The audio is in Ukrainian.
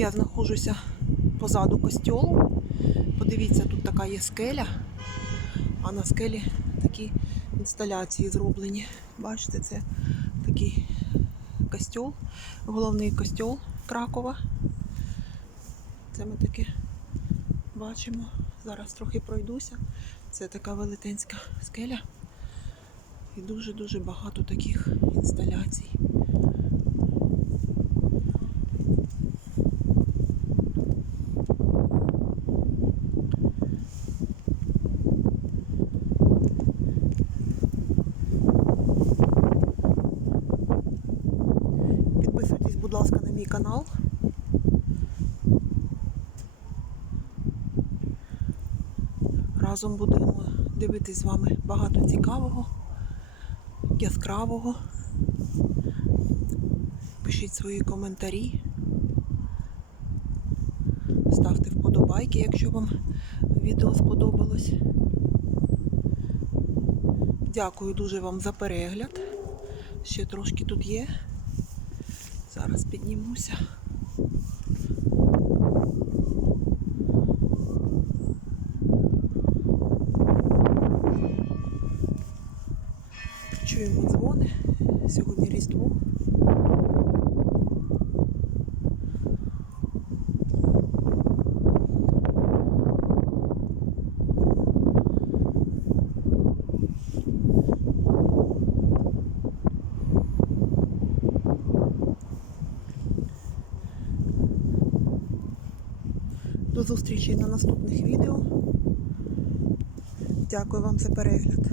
Я знаходжуся позаду костьолу. Подивіться, тут така є скеля, а на скелі такі інсталяції зроблені. Бачите, це такий костьол, головний костьол Кракова. Це ми таке бачимо. Зараз трохи пройдуся. Це така велетенська скеля. І дуже-дуже багато таких інсталяцій. Будь ласка, на мій канал. Разом будемо дивитись з вами багато цікавого, яскравого. Пишіть свої коментарі. Ставте вподобайки, якщо вам відео сподобалось. Дякую дуже вам за перегляд. Ще трошки тут є. Зараз піднімуся. Чуємо дзвони. Сьогодні Різдво. До зустрічі на наступних відео. Дякую вам за перегляд.